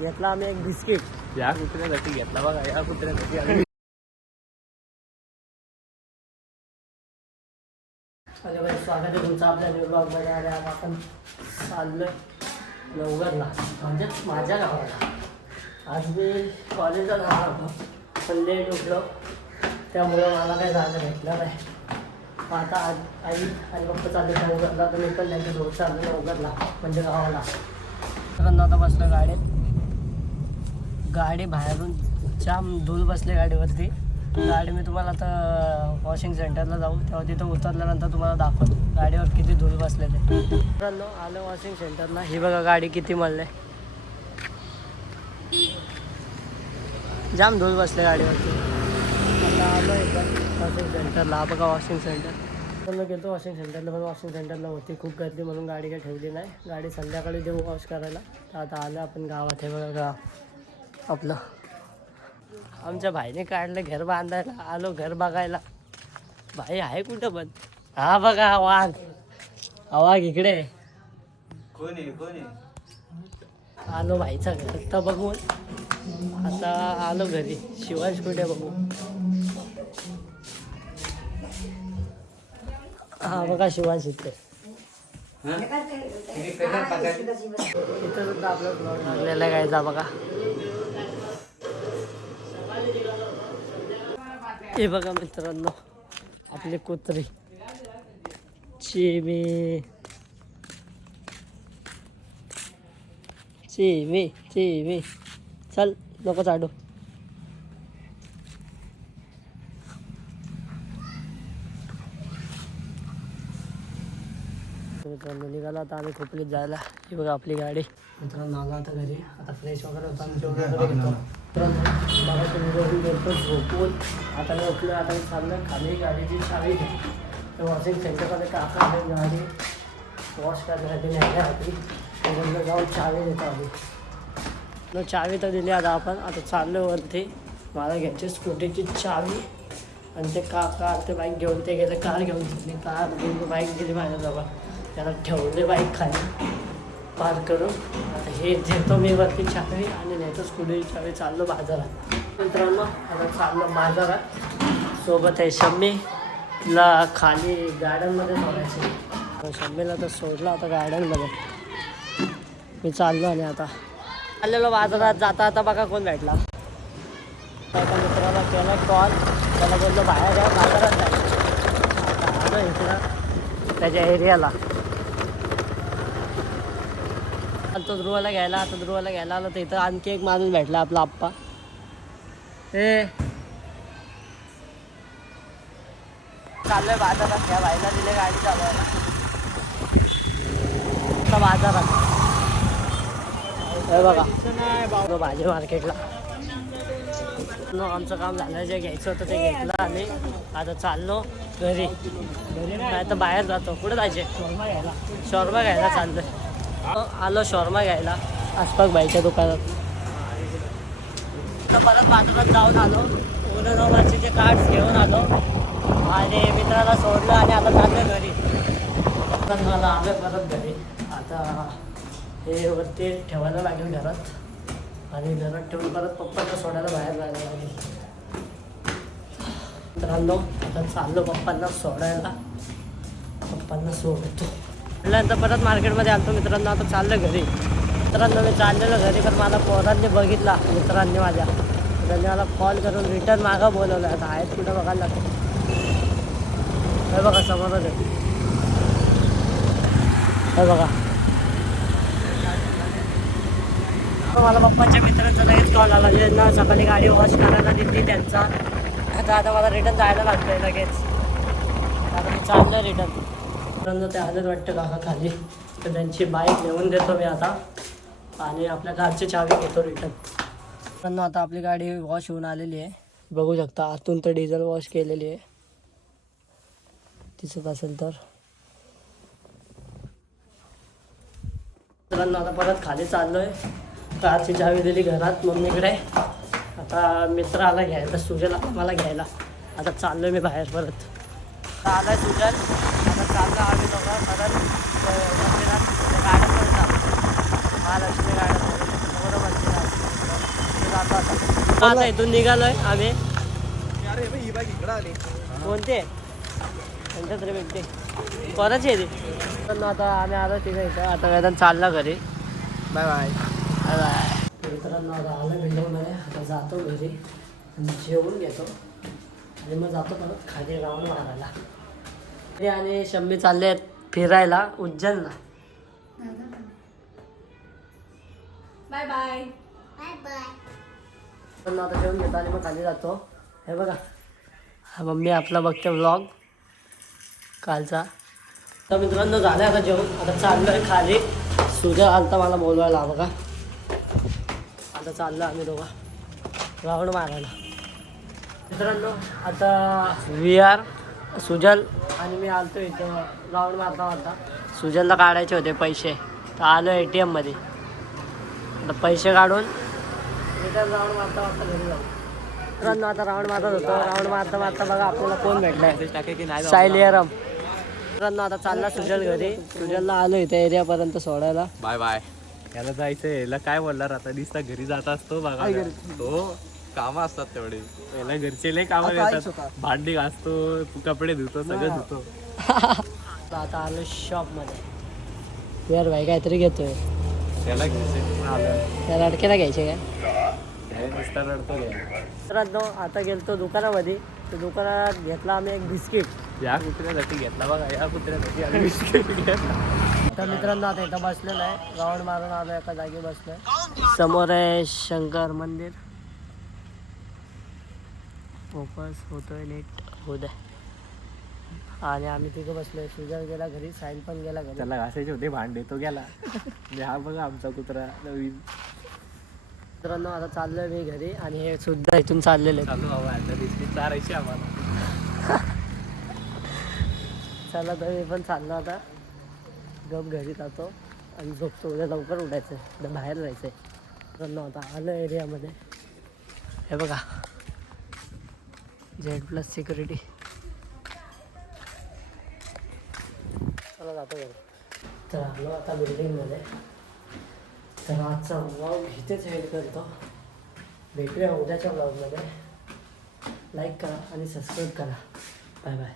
घेतला आम्ही एक बिस्किट या कुत्र्यासाठी घेतला बघा. या कुत्र्यासाठी हॅलो भाई, स्वागत आहे तुमचं आपल्या न्यू ब्लॉगमध्ये. आणि आज आपण चाललोय नवगरला, म्हणजे माझ्या गावाला. आज मी कॉलेजला जाणार होतो पण लेट उठलो, त्यामुळं मला काही जायला भेटलं नाही. मग आता आई आणि पप्पा चालले नवगरला, तर मी पण त्यांच्यासोबत चाललो नवगरला, म्हणजे गावाला. तर आता बसलं गाडीत. गाडी बाहेरून जाम धूळ बसले गाडीवरती. गाडी मी तुम्हाला आता वॉशिंग सेंटरला जाऊ तेव्हा तिथं उतरल्यानंतर तुम्हाला दाखवतो गाडीवर किती धूळ बसले ते. मित्रांनो आलं वॉशिंग सेंटरला. ही बघा गाडी किती मळले, जाम धूळ बसले गाडीवरती. आता आलो एकदम वॉशिंग सेंटरला. हा बघा वॉशिंग सेंटर. तर मी गेलो वॉशिंग सेंटरला, पण वॉशिंग सेंटरला होती खूप गर्दी म्हणून गाडी काही ठेवली नाही. गाडी संध्याकाळी देऊ वॉश करायला. तर आता आलं आपण गावात. हे बघा गाव आपलं. आमच्या भाईने काढलं घर बांधायला. आलो घर बघायला. भाई आहे कुठं पण. हा बघा हा वाघ. हा वाघ इकडे. कोण आहे? आलो भाईचा घर तर बघून. आता आलो घरी. शिवांश कुठे बघू. हा बघा शिवांश इथे. इथं सुद्धा आपलं ब्लॉग लागलेला आहे गायचा बघा. हे बघा मित्रांनो आपली कुत्री चिमी चिमी चिमी. चल नको चाडू. मित्रांनो निघाला आता आम्ही खोपलीत जायला. ही बघा आपली गाडी. मित्रांनो आला आता घरी. आता फ्रेश वगैरे होता आम्ही जेवण वगैरे घेतो. मित्रांनो मला तुम्ही गेलो झोपून. आता मी उठलो. आता मी चाललं खाली. गाडीची चावी घे. तर वॉशिंग सेंटरमध्ये काका आहे गाडी वॉश करण्यासाठी न्यायसाठी. त्याच्यानंतर जाऊन चावी देतो आम्ही. चावी तर दिली आता आपण. आता चाललो वरती. मला घ्यायची स्कूटीची चावी. आणि ते काका ते बाईक घेऊन ते गेले. कार घेऊन घेतली. कार घेऊन बाईक गेली माझ्याजवळ. त्याला ठेवले बाईक खाली पार्क करून. आता हे देतो मी वरती चावी आणि नेतो स्कूटीची चावी. चाललो बाजारात. मित्रांनो आता चाललो बाजारात. सोबत आहे शम्मीला. खाली गार्डनमध्ये सोडायचे. शम्मीला तर सोडलं आता गार्डनमध्ये. मी चाललो आणि आता चाललेलो बाजारात. जाता आता बघा कोण भेटला. एका मित्राला केला कॉल. त्याला बोललो बाहेर जाऊ बाजारात जायचं. आता आलो इकडं त्याच्या एरियाला. तो ध्रुवाला घ्यायला. आता ध्रुवाला घ्यायला आलो तर इथं आणखी एक माणूस भेटला आपला आप्पा. हे चाललोय बाजारात. त्या भाईला दिले गाडी चालवायला. बाजारात हे बघा भाजी मार्केटला. आमचं काम झालं. जे घ्यायचं होतं ते घेतलं आम्ही. आता चाललो घरी. नाही तर बाहेर जातो. कुठं जायचे शॉर्मा घ्यायला चाललोय. आलो शॉर्मा घ्यायला आसपास बाईच्या दुकानात. तर परत बाजारात जाऊन आलो. ओनोमासीचे कार्ड्स घेऊन आलो आणि मित्राला सोडलं आणि आता चाललं घरी. तर मला आलं परत घरी. आता हे वरती ठेवायला लागेल घरात आणि घरात ठेवून परत पप्पांना सोडायला बाहेर जायला लागेल. मित्रांनो आता चाललो पप्पांना सोडायला. पप्पांना सोडतो. म्हटल्यानंतर परत मार्केटमध्ये आलतो. मित्रांनो आता चाललं घरी. मित्रांनो मी चाललेलो घरी पण मला पोरांनी बघितला. मित्रांनी माझ्या त्यांनी मला कॉल करून रिटर्न मागं बोलवलं. आता आहेत कुठं बघायला लागतं. हे बघा समोरच आहे. हे बघा मला पप्पाच्या मित्रांचा लगेच कॉल आला. ज्यांना सकाळी गाडी वॉश करायला दिली त्यांचा. आता मला रिटर्न जायला लागतं आहे लगेच. आता मी चाललं रिटर्न. मित्रांनो ते आलेच वाटतं काका खाली. तर त्यांची बाईक नेऊन देतो मी आता आणि आपल्या कारची चावी घेतो रिटर्न. मित्रांनो आता आपली गाडी वॉश होऊन आलेली आहे. बघू शकता आतून तर डिझेल वॉश केलेली आहे. दिसत असेल तर. मित्रांनो आता परत खाली चाललो आहे. कारची चावी दिली घरात मम्मीकडे. आता मित्र आला घ्यायला. सुजल मला घ्यायला. आता चाललो आहे मी बाहेर परत. आला आहे सुजल. आता चाललो आम्ही दोघं परत मंदिरात गार्डनमध्ये जातो. महालक्ष्मी गार्डनमध्ये बरोबर मंदिरात. जातो आता इथून निघालोय आम्ही. कोणते त्यांच्यात रे भेटते कोणाची आहे ती. पण आता आम्ही आलो तिघं इथं. आता वेदांत चालला घरी. Bye bye bye bye. मित्रांनो आता आलं बिल्डिंगमध्ये. आता जातो घरी आणि जेवून घेतो आणि मग जातो परत खाली राऊंड मारायला. आणि शम्मी चालले आहेत फिरायला उज्जैनला. Bye bye. पण आता जेवून घेतो आणि मग खाली जातो. हे बघा हा मम्मी आपला बघते व्लॉग कालचा. तर मित्रांनो झालं आता जेवण. आता चाललो आहे खाली. सूर्य आलता मला बोलवायला बघा. आता चाललो आम्ही दोघं राऊंड मारायला. मित्रांनो आता वी आर सुजल आणि मी आलतो इथं राऊंड मारता मारता. सुजलला काढायचे होते पैसे तर आलो ATM मध्ये. आता पैसे काढून रिटर्न राऊंड मारता मारता घरी जाऊ. मित्रांनो आता राऊंड मारत होतो. राऊंड मारता मारता बघा आपल्याला कोण भेटलाय. सायलियरम. मित्रांनो आता चालला सुजल घरी. सुजलला आलो इथे एरियापर्यंत सोडायला. Bye bye. याला जायचंय. याला काय बोलणार आता दिसता घरी जात असतो बघा. तो कामं असतात तेवढे. याला घरचे लय कामं येतात. भांडी घासतो, कपडे धुतो, सगळं धुतो. आता आलो शॉपमध्ये. यार भाई काहीतरी घेतोय. त्याला घ्यायचे त्या लडक्याला घ्यायचे काय. नुसता रडतो. मित्रांनो आता गेलतो दुकानामध्ये. तर दुकानात घेतला आम्ही एक बिस्किट. या कुत्र्यासाठी घेतला बघा. या कुत्र्यासाठी आम्ही बिस्किट घेतला. तर मित्रांनो आता इथं बसलेलं आहे. राऊंड मारून आलो एका जागी बसलोय. समोर आहे शंकर मंदिर. फोकस होतोय नीट होऊ द्या. आणि आम्ही तिथं बसलोय. सुजल गेला घरी. साहिल पण गेला घरी. त्याला घासायचे होते भांडे तो गेला. हा बघा आमचा कुत्रा नवीन. मित्रांनो आता चाललोय मी घरी आणि हे सुद्धा इथून चाललेले. चालू बाबा आता बिस्किट चारायची आम्हाला. चला तर मी पण चाललो आता. गप घरी जातो आणि झोपतो. उद्या लवकर उठायचं आहे. उद्या बाहेर जायचं आहे. मित्रांनो आता आलं एरियामध्ये. हे बघा Z+ सिक्युरिटी. चला जातो घरी. तर आलो आता बिल्डिंगमध्ये. तर आजचा व्लॉग इथेच एंड करतो. भेटूया उद्याच्या व्लॉगमध्ये. लाईक करा आणि सबस्क्राईब करा. Bye bye.